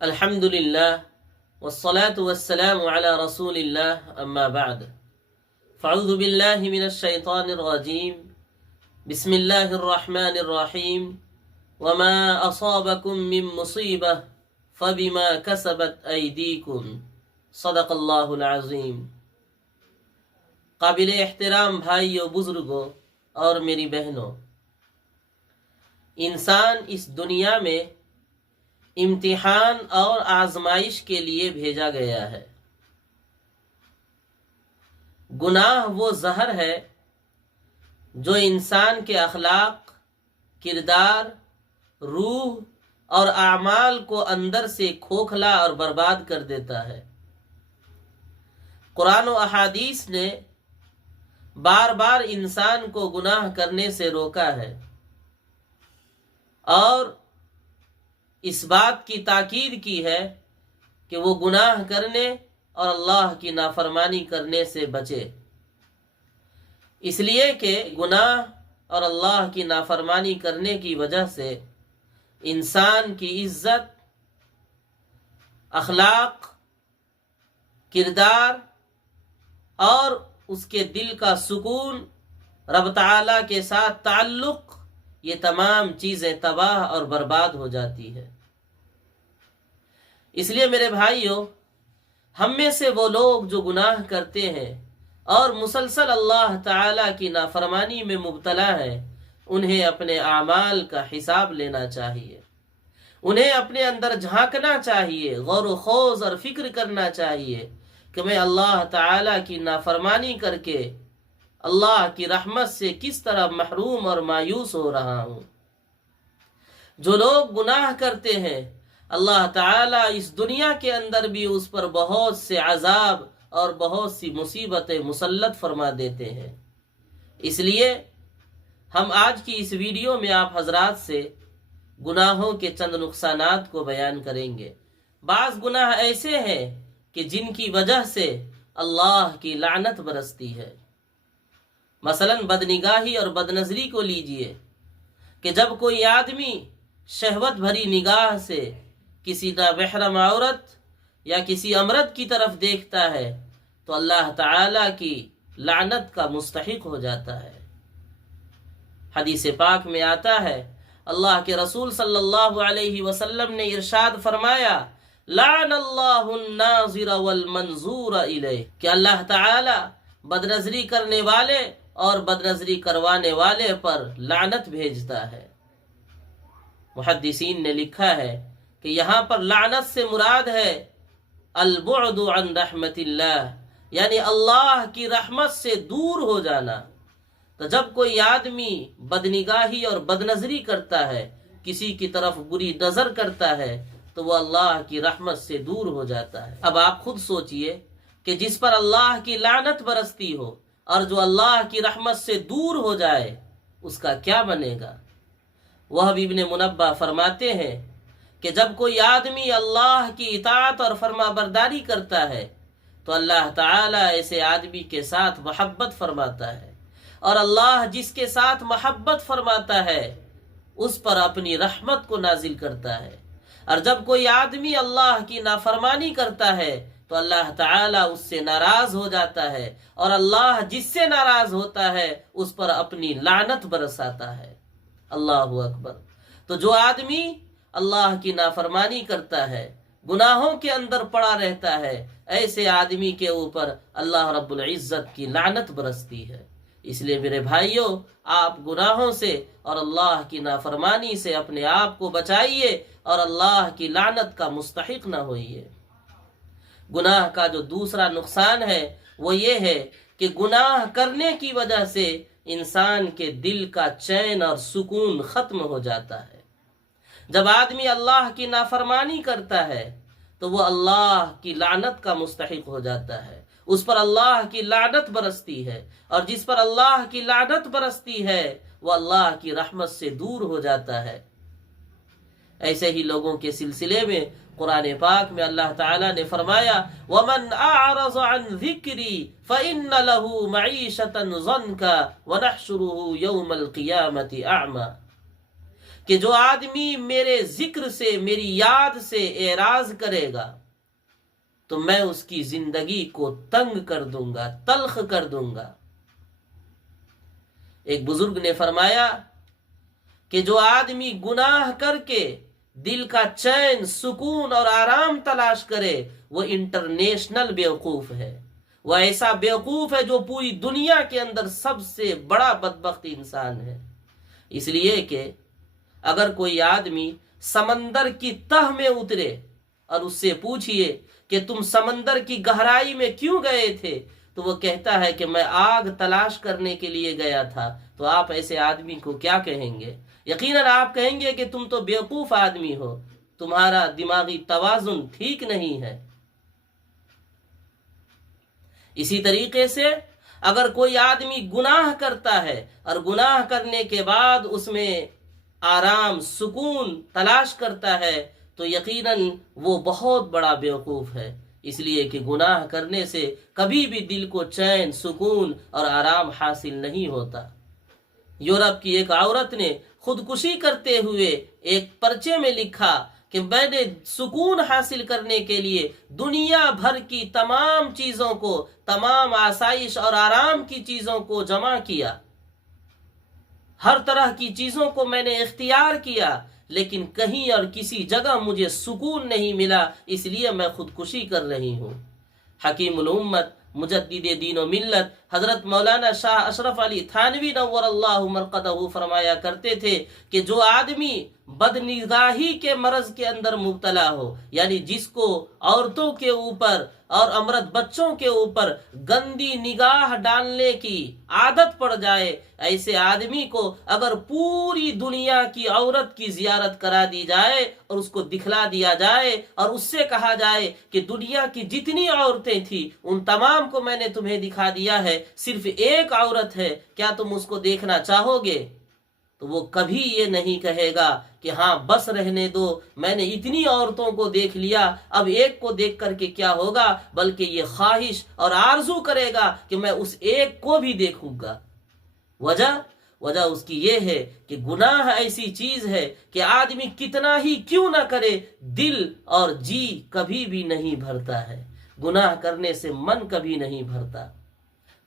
الحمد للہ والصلاة والسلام على رسول اللہ اما بعد فاعوذ باللہ من الشیطان الرجیم بسم اللہ الرحمن الرحیم وما اصابکم من مصیبہ فبما کسبت ایدیکم صدق اللہ العظیم۔ قابل احترام بھائیو، بزرگوں اور میری بہنوں، انسان اس دنیا میں امتحان اور آزمائش کے لیے بھیجا گیا ہے۔ گناہ وہ زہر ہے جو انسان کے اخلاق، کردار، روح اور اعمال کو اندر سے کھوکھلا اور برباد کر دیتا ہے۔ قرآن و احادیث نے بار بار انسان کو گناہ کرنے سے روکا ہے اور اس بات کی تاکید کی ہے کہ وہ گناہ کرنے اور اللہ کی نافرمانی کرنے سے بچے، اس لیے کہ گناہ اور اللہ کی نافرمانی کرنے کی وجہ سے انسان کی عزت، اخلاق، کردار اور اس کے دل کا سکون، رب تعالیٰ کے ساتھ تعلق، یہ تمام چیزیں تباہ اور برباد ہو جاتی ہے۔ اس لیے میرے بھائیوں، ہم میں سے وہ لوگ جو گناہ کرتے ہیں اور مسلسل اللہ تعالیٰ کی نافرمانی میں مبتلا ہیں، انہیں اپنے اعمال کا حساب لینا چاہیے، انہیں اپنے اندر جھانکنا چاہیے، غور و خوض اور فکر کرنا چاہیے کہ میں اللہ تعالیٰ کی نافرمانی کر کے اللہ کی رحمت سے کس طرح محروم اور مایوس ہو رہا ہوں۔ جو لوگ گناہ کرتے ہیں، اللہ تعالیٰ اس دنیا کے اندر بھی اس پر بہت سے عذاب اور بہت سی مصیبتیں مسلط فرما دیتے ہیں۔ اس لیے ہم آج کی اس ویڈیو میں آپ حضرات سے گناہوں کے چند نقصانات کو بیان کریں گے۔ بعض گناہ ایسے ہیں کہ جن کی وجہ سے اللہ کی لعنت برستی ہے۔ مثلا بدنگاہی اور بدنظری کو لیجئے کہ جب کوئی آدمی شہوت بھری نگاہ سے کسی نامحرم عورت یا کسی امرد کی طرف دیکھتا ہے تو اللہ تعالیٰ کی لعنت کا مستحق ہو جاتا ہے۔ حدیث پاک میں آتا ہے، اللہ کے رسول صلی اللہ علیہ وسلم نے ارشاد فرمایا، لعن اللہ الناظر والمنظور الیہ، کہ اللہ تعالیٰ بدنظری کرنے والے اور بدنظری کروانے والے پر لعنت بھیجتا ہے۔ محدثین نے لکھا ہے کہ یہاں پر لعنت سے مراد ہے البعد عن رحمت اللہ، یعنی اللہ کی رحمت سے دور ہو جانا۔ تو جب کوئی آدمی بدنگاہی اور بدنظری کرتا ہے، کسی کی طرف بری نظر کرتا ہے، تو وہ اللہ کی رحمت سے دور ہو جاتا ہے۔ اب آپ خود سوچئے کہ جس پر اللہ کی لعنت برستی ہو اور جو اللہ کی رحمت سے دور ہو جائے، اس کا کیا بنے گا؟ وہب ابن منبہ فرماتے ہیں کہ جب کوئی آدمی اللہ کی اطاعت اور فرما برداری کرتا ہے تو اللہ تعالیٰ ایسے آدمی کے ساتھ محبت فرماتا ہے، اور اللہ جس کے ساتھ محبت فرماتا ہے اس پر اپنی رحمت کو نازل کرتا ہے، اور جب کوئی آدمی اللہ کی نافرمانی کرتا ہے تو اللہ تعالیٰ اس سے ناراض ہو جاتا ہے، اور اللہ جس سے ناراض ہوتا ہے اس پر اپنی لعنت برساتا ہے۔ اللہ اکبر۔ تو جو آدمی اللہ کی نافرمانی کرتا ہے، گناہوں کے اندر پڑا رہتا ہے، ایسے آدمی کے اوپر اللہ رب العزت کی لعنت برستی ہے۔ اس لیے میرے بھائیوں، آپ گناہوں سے اور اللہ کی نافرمانی سے اپنے آپ کو بچائیے اور اللہ کی لعنت کا مستحق نہ ہوئیے۔ گناہ کا جو دوسرا نقصان ہے وہ یہ ہے کہ گناہ کرنے کی وجہ سے انسان کے دل کا چین اور سکون ختم ہو جاتا ہے۔ جب آدمی اللہ کی نافرمانی کرتا ہے تو وہ اللہ کی لعنت کا مستحق ہو جاتا ہے، اس پر اللہ کی لعنت برستی ہے، اور جس پر اللہ کی لعنت برستی ہے وہ اللہ کی رحمت سے دور ہو جاتا ہے۔ ایسے ہی لوگوں کے سلسلے میں قرآن پاک میں اللہ تعالیٰ نے فرمایا، وَمَنْ أَعْرَضَ عَنْ ذِكْرِي فَإِنَّ لَهُ مَعِيشَةً ضَنْكًا وَنَحْشُرُهُ يَوْمَ الْقِيَامَةِ أَعْمَى، کہ جو آدمی میرے ذکر سے، میری یاد سے اعراض کرے گا تو میں اس کی زندگی کو تنگ کر دوں گا، تلخ کر دوں گا۔ ایک بزرگ نے فرمایا کہ جو آدمی گناہ کر کے دل کا چین، سکون اور آرام تلاش کرے وہ انٹرنیشنل بیوقوف ہے، وہ ایسا بیوقوف ہے جو پوری دنیا کے اندر سب سے بڑا بدبخت انسان ہے۔ اس لیے کہ اگر کوئی آدمی سمندر کی تہ میں اترے اور اس سے پوچھئے کہ تم سمندر کی گہرائی میں کیوں گئے تھے، تو وہ کہتا ہے کہ میں آگ تلاش کرنے کے لیے گیا تھا، تو آپ ایسے آدمی کو کیا کہیں گے؟ یقیناً آپ کہیں گے کہ تم تو بیوقوف آدمی ہو، تمہارا دماغی توازن ٹھیک نہیں ہے۔ اسی طریقے سے اگر کوئی آدمی گناہ کرتا ہے اور گناہ کرنے کے بعد اس میں آرام، سکون تلاش کرتا ہے تو یقیناً وہ بہت بڑا بیوقوف ہے، اس لیے کہ گناہ کرنے سے کبھی بھی دل کو چین، سکون اور آرام حاصل نہیں ہوتا۔ یورپ کی ایک عورت نے خودکشی کرتے ہوئے ایک پرچے میں لکھا کہ میں نے سکون حاصل کرنے کے لیے دنیا بھر کی تمام چیزوں کو، تمام آسائش اور آرام کی چیزوں کو جمع کیا، ہر طرح کی چیزوں کو میں نے اختیار کیا، لیکن کہیں اور کسی جگہ مجھے سکون نہیں ملا، اس لیے میں خودکشی کر رہی ہوں۔ حکیم الامت، مجدد دین و ملت حضرت مولانا شاہ اشرف علی تھانوی نور اللہ مرقدہ فرمایا کرتے تھے کہ جو آدمی بدنگاہی کے مرض کے اندر مبتلا ہو، یعنی جس کو عورتوں کے اوپر اور امرت بچوں کے اوپر گندی نگاہ ڈالنے کی عادت پڑ جائے، ایسے آدمی کو اگر پوری دنیا کی عورت کی زیارت کرا دی جائے اور اس کو دکھلا دیا جائے اور اس سے کہا جائے کہ دنیا کی جتنی عورتیں تھیں ان تمام کو میں نے تمہیں دکھا دیا ہے، صرف ایک عورت ہے، کیا تم اس کو دیکھنا چاہو گے؟ تو وہ کبھی یہ نہیں کہے گا کہ ہاں بس رہنے دو، میں نے اتنی عورتوں کو دیکھ لیا، اب ایک کو دیکھ کر کے کیا ہوگا، بلکہ یہ خواہش اور آرزو کرے گا کہ میں اس ایک کو بھی دیکھوں گا۔ وجہ اس کی یہ ہے کہ گناہ ایسی چیز ہے کہ آدمی کتنا ہی کیوں نہ کرے، دل اور جی کبھی بھی نہیں بھرتا ہے، گناہ کرنے سے من کبھی نہیں بھرتا۔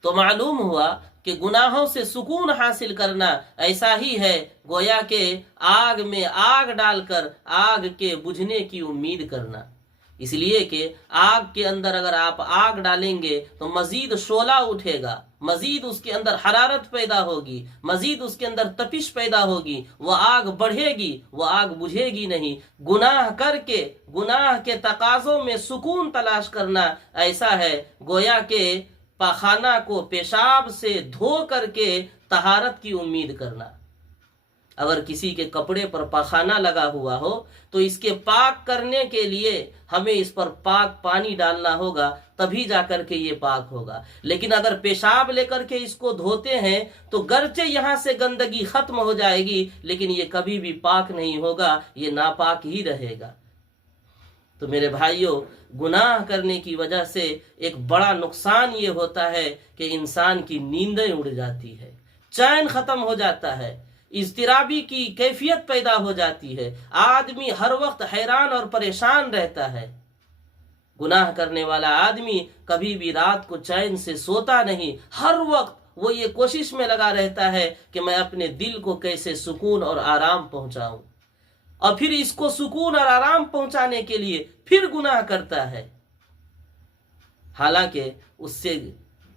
تو معلوم ہوا کہ گناہوں سے سکون حاصل کرنا ایسا ہی ہے گویا کہ آگ میں آگ ڈال کر آگ کے بجھنے کی امید کرنا، اس لیے کہ آگ کے اندر اگر آپ آگ ڈالیں گے تو مزید شعلہ اٹھے گا، مزید اس کے اندر حرارت پیدا ہوگی، مزید اس کے اندر تپش پیدا ہوگی، وہ آگ بڑھے گی، وہ آگ بجھے گی نہیں۔ گناہ کر کے گناہ کے تقاضوں میں سکون تلاش کرنا ایسا ہے گویا کہ پاخانہ کو پیشاب سے دھو کر کے طہارت کی امید کرنا۔ اگر کسی کے کپڑے پر پاخانہ لگا ہوا ہو تو اس کے پاک کرنے کے لیے ہمیں اس پر پاک پانی ڈالنا ہوگا، تبھی جا کر کے یہ پاک ہوگا۔ لیکن اگر پیشاب لے کر کے اس کو دھوتے ہیں تو گرچہ یہاں سے گندگی ختم ہو جائے گی لیکن یہ کبھی بھی پاک نہیں ہوگا، یہ ناپاک ہی رہے گا۔ تو میرے بھائیوں، گناہ کرنے کی وجہ سے ایک بڑا نقصان یہ ہوتا ہے کہ انسان کی نیندیں اڑ جاتی ہے، چین ختم ہو جاتا ہے، اضطرابی کی کیفیت پیدا ہو جاتی ہے، آدمی ہر وقت حیران اور پریشان رہتا ہے۔ گناہ کرنے والا آدمی کبھی بھی رات کو چین سے سوتا نہیں، ہر وقت وہ یہ کوشش میں لگا رہتا ہے کہ میں اپنے دل کو کیسے سکون اور آرام پہنچاؤں، اور پھر اس کو سکون اور آرام پہنچانے کے لیے پھر گناہ کرتا ہے، حالانکہ اس سے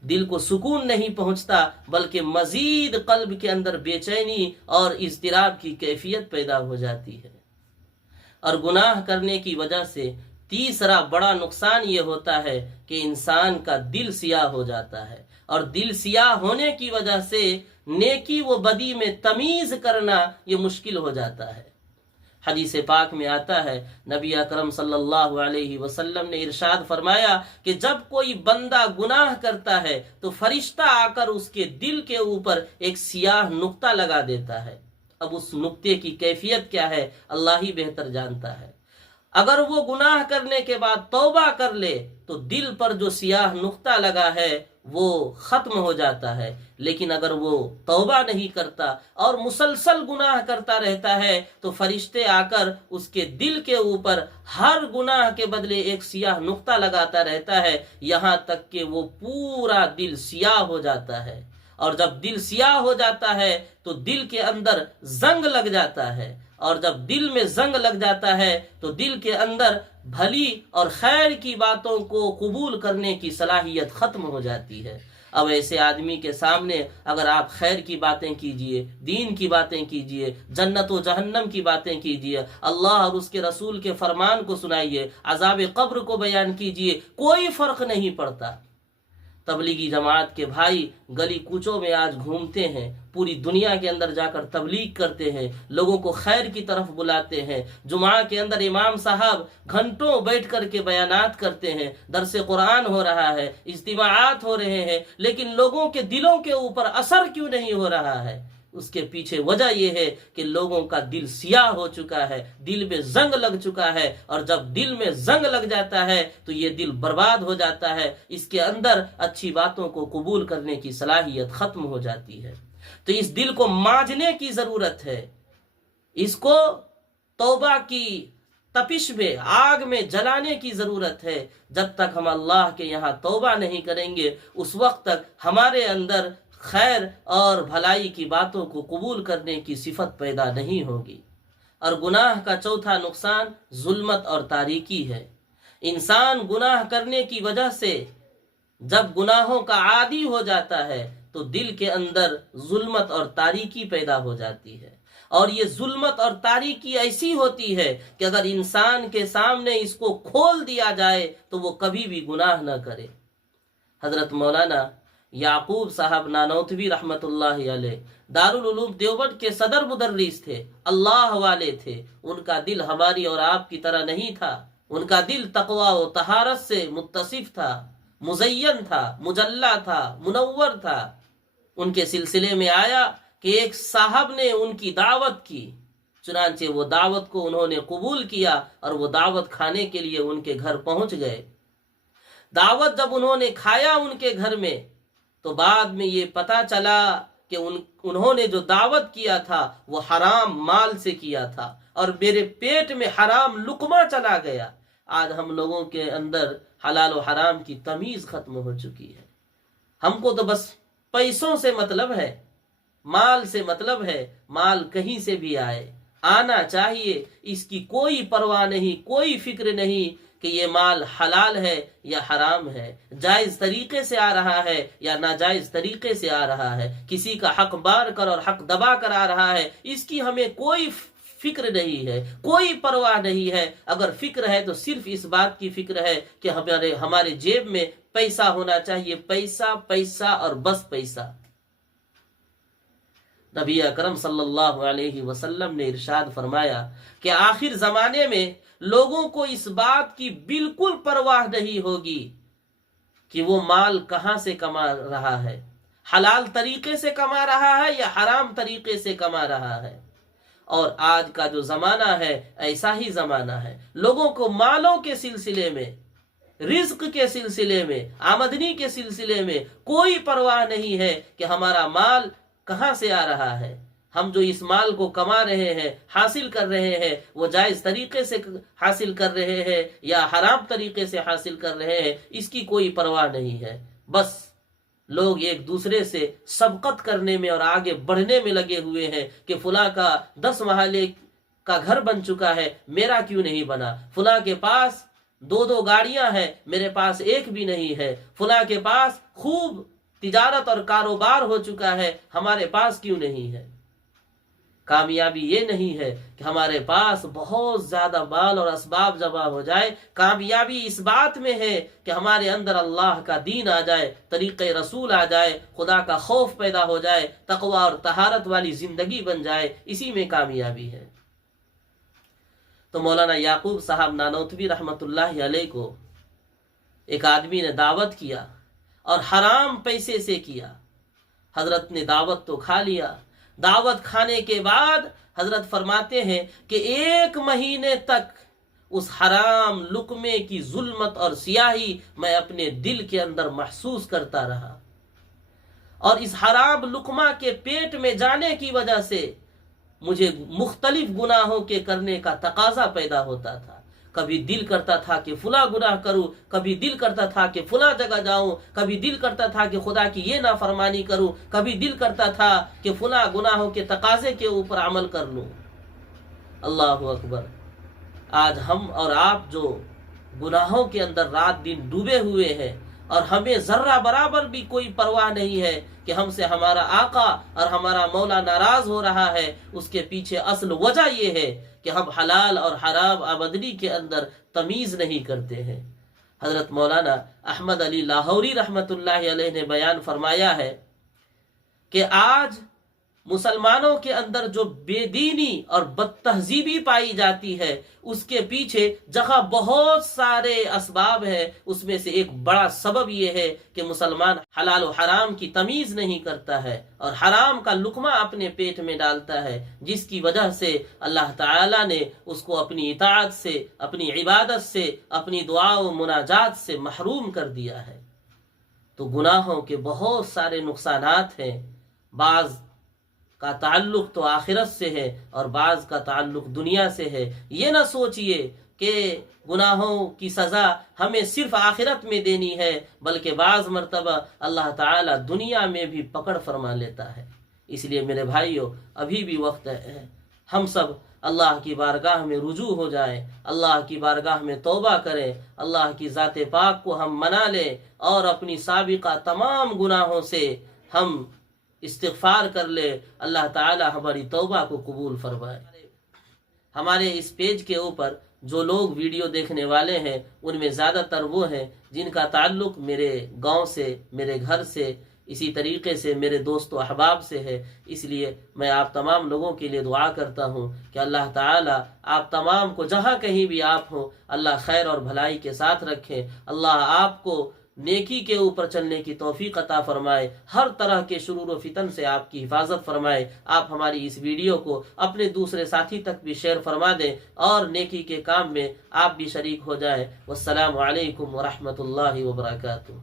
دل کو سکون نہیں پہنچتا بلکہ مزید قلب کے اندر بے چینی اور اضطراب کی کیفیت پیدا ہو جاتی ہے۔ اور گناہ کرنے کی وجہ سے تیسرا بڑا نقصان یہ ہوتا ہے کہ انسان کا دل سیاہ ہو جاتا ہے، اور دل سیاہ ہونے کی وجہ سے نیکی و بدی میں تمیز کرنا یہ مشکل ہو جاتا ہے۔ حدیث پاک میں آتا ہے، نبی اکرم صلی اللہ علیہ وسلم نے ارشاد فرمایا کہ جب کوئی بندہ گناہ کرتا ہے تو فرشتہ آ کر اس کے دل کے اوپر ایک سیاہ نقطہ لگا دیتا ہے۔ اب اس نقطے کی کیفیت کیا ہے اللہ ہی بہتر جانتا ہے۔ اگر وہ گناہ کرنے کے بعد توبہ کر لے تو دل پر جو سیاہ نقطہ لگا ہے وہ ختم ہو جاتا ہے، لیکن اگر وہ توبہ نہیں کرتا اور مسلسل گناہ کرتا رہتا ہے تو فرشتے آ کر اس کے دل کے اوپر ہر گناہ کے بدلے ایک سیاہ نقطہ لگاتا رہتا ہے، یہاں تک کہ وہ پورا دل سیاہ ہو جاتا ہے۔ اور جب دل سیاہ ہو جاتا ہے تو دل کے اندر زنگ لگ جاتا ہے، اور جب دل میں زنگ لگ جاتا ہے تو دل کے اندر بھلی اور خیر کی باتوں کو قبول کرنے کی صلاحیت ختم ہو جاتی ہے۔ اب ایسے آدمی کے سامنے اگر آپ خیر کی باتیں کیجئے، دین کی باتیں کیجئے، جنت و جہنم کی باتیں کیجئے، اللہ اور اس کے رسول کے فرمان کو سنائیے، عذاب قبر کو بیان کیجئے، کوئی فرق نہیں پڑتا۔ تبلیغی جماعت کے بھائی گلی کوچوں میں آج گھومتے ہیں، پوری دنیا کے اندر جا کر تبلیغ کرتے ہیں، لوگوں کو خیر کی طرف بلاتے ہیں۔ جمعہ کے اندر امام صاحب گھنٹوں بیٹھ کر کے بیانات کرتے ہیں، درس قرآن ہو رہا ہے، اجتماعات ہو رہے ہیں، لیکن لوگوں کے دلوں کے اوپر اثر کیوں نہیں ہو رہا ہے؟ اس کے پیچھے وجہ یہ ہے کہ لوگوں کا دل سیاہ ہو چکا ہے، دل میں زنگ لگ چکا ہے، اور جب دل میں زنگ لگ جاتا ہے تو یہ دل برباد ہو جاتا ہے، اس کے اندر اچھی باتوں کو قبول کرنے کی صلاحیت ختم ہو جاتی ہے۔ تو اس دل کو مانجنے کی ضرورت ہے، اس کو توبہ کی تپش میں، آگ میں جلانے کی ضرورت ہے۔ جب تک ہم اللہ کے یہاں توبہ نہیں کریں گے اس وقت تک ہمارے اندر خیر اور بھلائی کی باتوں کو قبول کرنے کی صفت پیدا نہیں ہوگی۔ اور گناہ کا چوتھا نقصان ظلمت اور تاریکی ہے۔ انسان گناہ کرنے کی وجہ سے جب گناہوں کا عادی ہو جاتا ہے تو دل کے اندر ظلمت اور تاریکی پیدا ہو جاتی ہے، اور یہ ظلمت اور تاریکی ایسی ہوتی ہے کہ اگر انسان کے سامنے اس کو کھول دیا جائے تو وہ کبھی بھی گناہ نہ کرے۔ حضرت مولانا یعقوب صاحب نانوتوی رحمت اللہ علیہ دارالعلوم دیوبند کے صدر مدرس تھے، اللہ والے تھے۔ ان کا دل ہماری اور آپ کی طرح نہیں تھا، ان کا دل تقوی و طہارت سے متصف تھا، مزین تھا، مجلہ تھا، منور تھا۔ ان کے سلسلے میں آیا کہ ایک صاحب نے ان کی دعوت کی، چنانچہ وہ دعوت کو انہوں نے قبول کیا اور وہ دعوت کھانے کے لیے ان کے گھر پہنچ گئے۔ دعوت جب انہوں نے کھایا ان کے گھر میں تو بعد میں یہ پتا چلا کہ انہوں نے جو دعوت کیا تھا وہ حرام مال سے کیا تھا، اور میرے پیٹ میں حرام لقمہ چلا گیا۔ آج ہم لوگوں کے اندر حلال و حرام کی تمیز ختم ہو چکی ہے۔ ہم کو تو بس پیسوں سے مطلب ہے، مال سے مطلب ہے، مال کہیں سے بھی آئے آنا چاہیے، اس کی کوئی پرواہ نہیں، کوئی فکر نہیں کہ یہ مال حلال ہے یا حرام ہے، جائز طریقے سے آ رہا ہے یا ناجائز طریقے سے آ رہا ہے، کسی کا حق مار کر اور حق دبا کر آ رہا ہے، اس کی ہمیں کوئی فکر نہیں ہے، کوئی پرواہ نہیں ہے۔ اگر فکر ہے تو صرف اس بات کی فکر ہے کہ ہمارے جیب میں پیسہ ہونا چاہیے، پیسہ پیسہ اور بس پیسہ۔ نبی اکرم صلی اللہ علیہ وسلم نے ارشاد فرمایا کہ آخر زمانے میں لوگوں کو اس بات کی بالکل پرواہ نہیں ہوگی کہ وہ مال کہاں سے کما رہا ہے، حلال طریقے سے کما رہا ہے یا حرام طریقے سے کما رہا ہے۔ اور آج کا جو زمانہ ہے ایسا ہی زمانہ ہے، لوگوں کو مالوں کے سلسلے میں، رزق کے سلسلے میں، آمدنی کے سلسلے میں کوئی پرواہ نہیں ہے کہ ہمارا مال کہاں سے آ رہا ہے، ہم جو اس مال کو کما رہے ہیں، حاصل کر رہے ہیں، وہ جائز طریقے سے حاصل کر رہے ہیں یا حرام طریقے سے حاصل کر رہے ہیں، اس کی کوئی پرواہ نہیں ہے۔ بس لوگ ایک دوسرے سے سبقت کرنے میں اور آگے بڑھنے میں لگے ہوئے ہیں کہ فلاں کا 10 محلے کا گھر بن چکا ہے، میرا کیوں نہیں بنا؟ فلاں کے پاس 2 گاڑیاں ہیں، میرے پاس ایک بھی نہیں ہے۔ فلاں کے پاس خوب تجارت اور کاروبار ہو چکا ہے، ہمارے پاس کیوں نہیں ہے؟ کامیابی یہ نہیں ہے کہ ہمارے پاس بہت زیادہ مال اور اسباب جمع ہو جائے، کامیابی اس بات میں ہے کہ ہمارے اندر اللہ کا دین آ جائے، طریقے رسول آ جائے، خدا کا خوف پیدا ہو جائے، تقوی اور طہارت والی زندگی بن جائے، اسی میں کامیابی ہے۔ تو مولانا یعقوب صاحب نانوتوی رحمت اللہ علیہ کو ایک آدمی نے دعوت کیا اور حرام پیسے سے کیا۔ حضرت نے دعوت تو کھا لیا، دعوت کھانے کے بعد حضرت فرماتے ہیں کہ 1 مہینے تک اس حرام لقمے کی ظلمت اور سیاہی میں اپنے دل کے اندر محسوس کرتا رہا، اور اس حرام لقمہ کے پیٹ میں جانے کی وجہ سے مجھے مختلف گناہوں کے کرنے کا تقاضا پیدا ہوتا تھا۔ کبھی دل کرتا تھا کہ فلاں گناہ کروں، کبھی دل کرتا تھا کہ فلاں جگہ جاؤں، کبھی دل کرتا تھا کہ خدا کی یہ نافرمانی کروں، کبھی دل کرتا تھا کہ فلاں گناہوں کے تقاضے کے اوپر عمل کر لوں۔ اللہ اکبر! آج ہم اور آپ جو گناہوں کے اندر رات دن ڈوبے ہوئے ہیں، اور ہمیں ذرہ برابر بھی کوئی پرواہ نہیں ہے کہ ہم سے ہمارا آقا اور ہمارا مولا ناراض ہو رہا ہے، اس کے پیچھے اصل وجہ یہ ہے کہ ہم حلال اور حرام آمدنی کے اندر تمیز نہیں کرتے ہیں۔ حضرت مولانا احمد علی لاہوری رحمت اللہ علیہ نے بیان فرمایا ہے کہ آج مسلمانوں کے اندر جو بے دینی اور بد تہذیبی پائی جاتی ہے، اس کے پیچھے جگہ بہت سارے اسباب ہیں۔ اس میں سے ایک بڑا سبب یہ ہے کہ مسلمان حلال و حرام کی تمیز نہیں کرتا ہے اور حرام کا لقمہ اپنے پیٹ میں ڈالتا ہے، جس کی وجہ سے اللہ تعالی نے اس کو اپنی اطاعت سے، اپنی عبادت سے، اپنی دعا و مناجات سے محروم کر دیا ہے۔ تو گناہوں کے بہت سارے نقصانات ہیں، بعض کا تعلق تو آخرت سے ہے اور بعض کا تعلق دنیا سے ہے۔ یہ نہ سوچئے کہ گناہوں کی سزا ہمیں صرف آخرت میں دینی ہے، بلکہ بعض مرتبہ اللہ تعالی دنیا میں بھی پکڑ فرما لیتا ہے۔ اس لیے میرے بھائیوں، ابھی بھی وقت ہے، ہم سب اللہ کی بارگاہ میں رجوع ہو جائیں، اللہ کی بارگاہ میں توبہ کریں، اللہ کی ذات پاک کو ہم منا لیں اور اپنی سابقہ تمام گناہوں سے ہم استغفار کر لے۔ اللہ تعالی ہماری توبہ کو قبول فرمائے۔ ہمارے اس پیج کے اوپر جو لوگ ویڈیو دیکھنے والے ہیں، ان میں زیادہ تر وہ ہیں جن کا تعلق میرے گاؤں سے، میرے گھر سے، اسی طریقے سے میرے دوست و احباب سے ہے۔ اس لیے میں آپ تمام لوگوں کے لیے دعا کرتا ہوں کہ اللہ تعالی آپ تمام کو جہاں کہیں بھی آپ ہوں، اللہ خیر اور بھلائی کے ساتھ رکھے، اللہ آپ کو نیکی کے اوپر چلنے کی توفیق عطا فرمائے، ہر طرح کے شرور و فتن سے آپ کی حفاظت فرمائے۔ آپ ہماری اس ویڈیو کو اپنے دوسرے ساتھی تک بھی شیئر فرما دیں اور نیکی کے کام میں آپ بھی شریک ہو جائیں۔ والسلام علیکم ورحمۃ اللہ وبرکاتہ۔